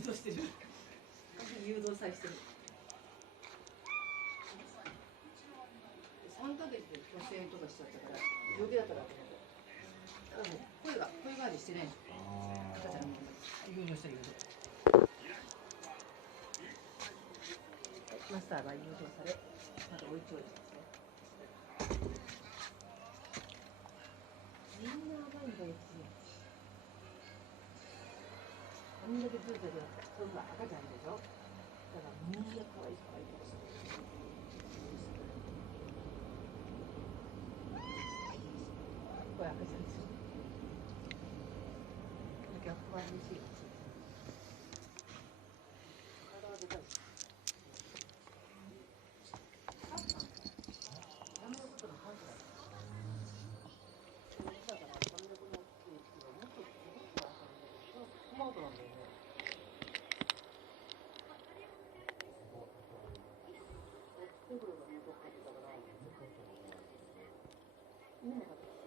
導してる。誘導さえしてる。3ヶ月で去勢とかしちゃったから病気だったらと思って。だからもう声変わりしてないんですよ。赤ちゃんの誘導したりマスターが誘導され、また追いついてですね。みんな甘いんだよ、あんだけずっとやって、そんな赤ちゃんでしょ。だからみんな可愛い可愛いです。これ赤ちゃんですよ。ギャップは嬉しいです。体はでかいです。パンパン。やめることのパンパン。だから300のっていうのはもっとは遊んでるけど、トマトなんだよね。テーブルが向こう買ってたから、犬も買ってた。